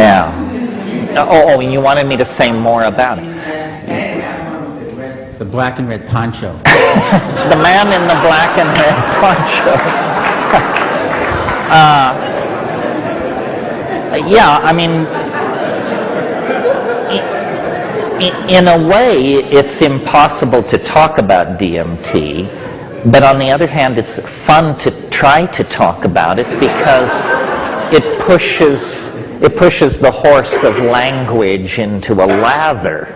Yeah. Oh, and you wanted me to say more about it. The black and red poncho. The man in the black and red poncho. Yeah, I mean, in a way, it's impossible to talk about DMT, but on the other hand, it's fun to try to talk about it because it pushes the horse of language into a lather.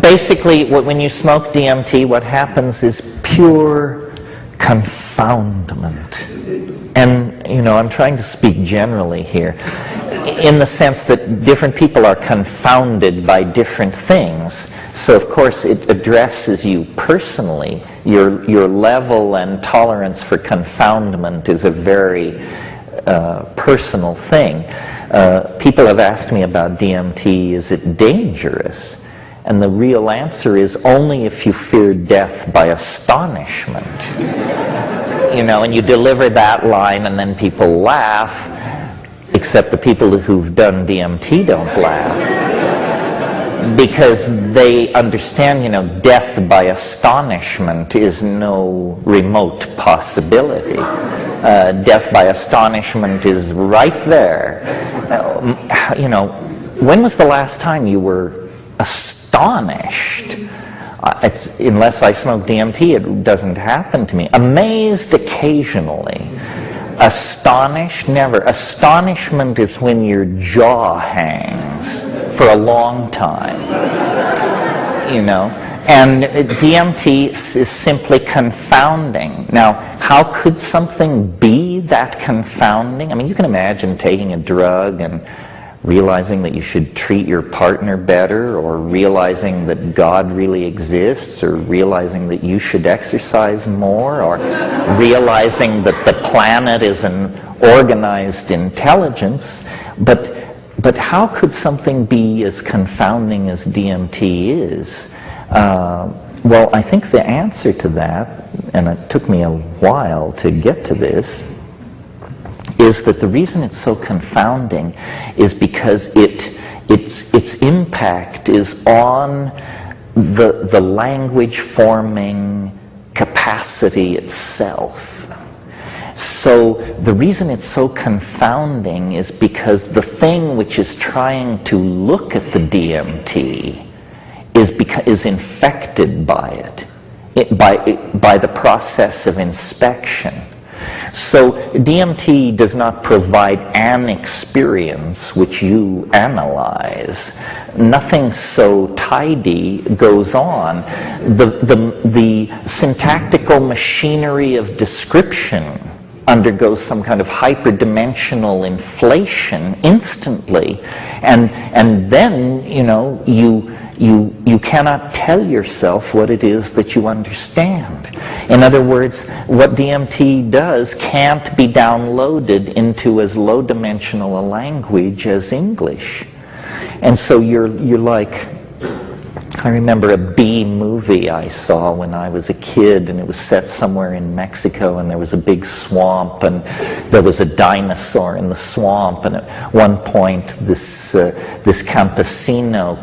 Basically, when you smoke DMT, what happens is pure confoundment. And, I'm trying to speak generally here, in the sense that different people are confounded by different things. So, of course, it addresses you personally. Your level and tolerance for confoundment is a very personal thing. People have asked me about DMT, is it dangerous? And the real answer is only if you fear death by astonishment. And you deliver that line and then people laugh, except the people who've done DMT don't laugh. Because they understand, death by astonishment is no remote possibility. Death by astonishment is right there. When was the last time you were astonished? Unless I smoke DMT, it doesn't happen to me. Amazed occasionally. Astonished, never. Astonishment is when your jaw hangs for a long time. And DMT is simply confounding. Now, how could something be that confounding? I mean, you can imagine taking a drug and realizing that you should treat your partner better, or realizing that God really exists, or realizing that you should exercise more, or realizing that the planet is an organized intelligence. But how could something be as confounding as DMT is? Well, I think the answer to that, and it took me a while to get to this, is that the reason it's so confounding is because its impact is on the language forming capacity itself. So the reason it's so confounding is because the thing which is trying to look at the DMT is infected by it, by the process of inspection. So DMT does not provide an experience which you analyze. Nothing so tidy goes on. The syntactical machinery of description undergoes some kind of hyperdimensional inflation instantly, and then you cannot tell yourself what it is that you understand. In other words, what DMT does can't be downloaded into as low-dimensional a language as English. And so you're like, I remember a B movie I saw when I was a kid, and it was set somewhere in Mexico, and there was a big swamp, and there was a dinosaur in the swamp, and at one point this campesino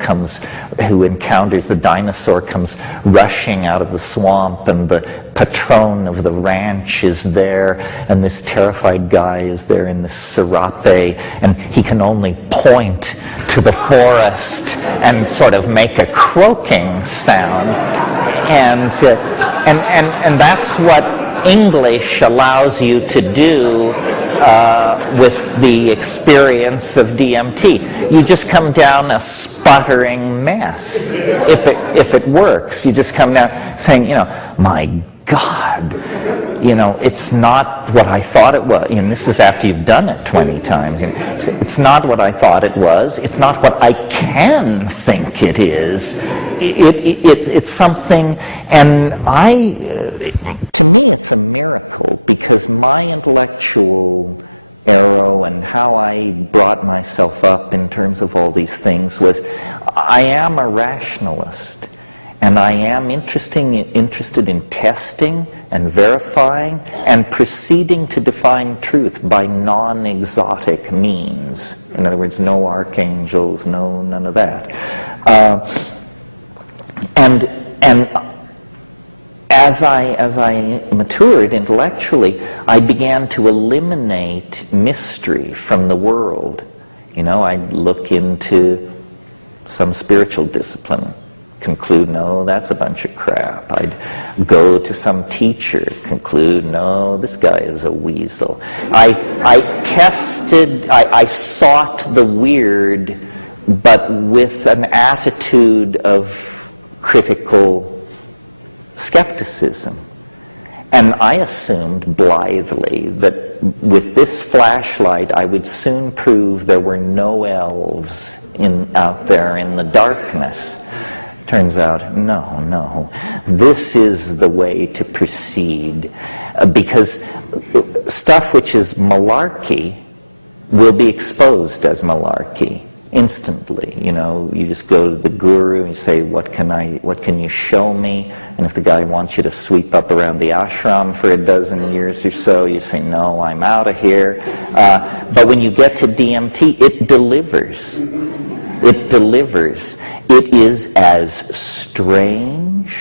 who encounters the dinosaur comes rushing out of the swamp, and the patron of the ranch is there, and this terrified guy is there in this serape, and he can only point to the forest and sort of make a croaking sound, and that's what English allows you to do with the experience of DMT. You just come down a sputtering mess. If it works, you just come down saying, my God, it's not what I thought it was. This is after you've done it 20 times. It's not what I thought it was. It's not what I can think it is. It's something, and to me, it's a miracle, because my intellectual arrow and how I brought myself up in terms of all these things was, I am a rationalist. And I am interested in testing and verifying and proceeding to define truth by non-exotic means. In other words, no archangels, none of that. And as I matured intellectually, I began to eliminate mystery from the world. I'd look into some spiritual discipline, conclude, no, that's a bunch of crap. I'd go to some teacher, conclude, no, this guy is a weasel. I sought the weird, but with an attitude of critical skepticism. And I assumed blithely that with this flashlight I would soon prove there were no elves out there in the darkness. Turns out, no. This is the way to proceed. Because stuff which is malarkey will be exposed as malarkey instantly. You just go to the guru and say, what can you show me? And if the guy wants you to sweep up around the ashram for a dozen years or so, you say, no, I'm out of here. But when you get to DMT, it delivers. It delivers. It is as strange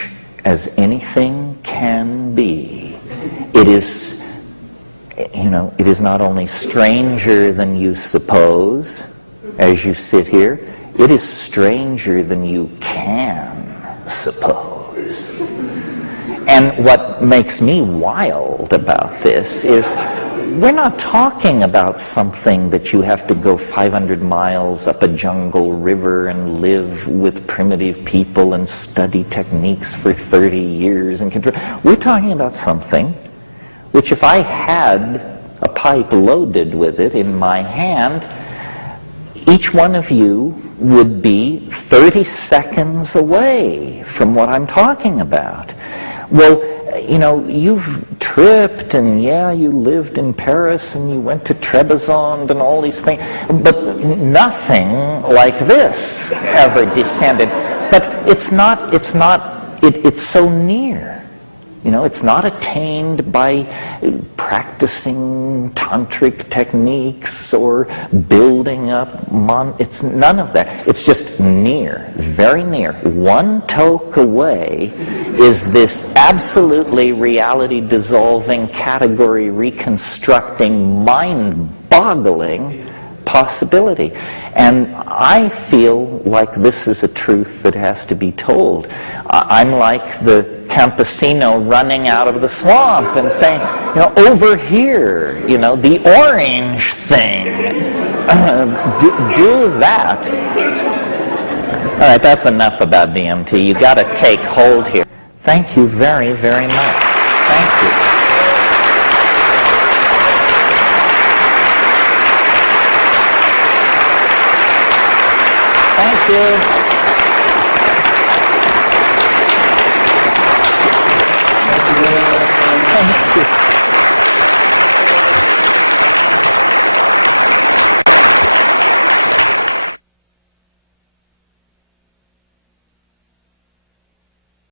as anything can be. It is, it is not only stranger than you suppose as you sit here, it is stranger than you can suppose. And what makes me wild about this is we're not talking about something that you have to go 500 miles up a jungle river and live with primitive people and study techniques for 30 years and control. We're talking about something which, if I had a pipe loaded with it in my hand, each one of you would be 30 seconds away from what I'm talking about. Well, you've tripped, and you lived in Paris, and you went to Trebizond and all these things, but nothing like this ever descended. But it's so near. It's not attained by practicing tantric techniques or building up it's none of that. It's just near, very near. One toke away is this absolutely reality-dissolving, category-reconstructing, mind-boggling possibility. And I feel like this is a truth that has to be told. I'm like the campesino running out of the swamp and saying, over here, the orange thing, do that. All right, that's enough about DMT. You got to take hold here. Thank you very, very much. Thank you. Thank you. Thank you.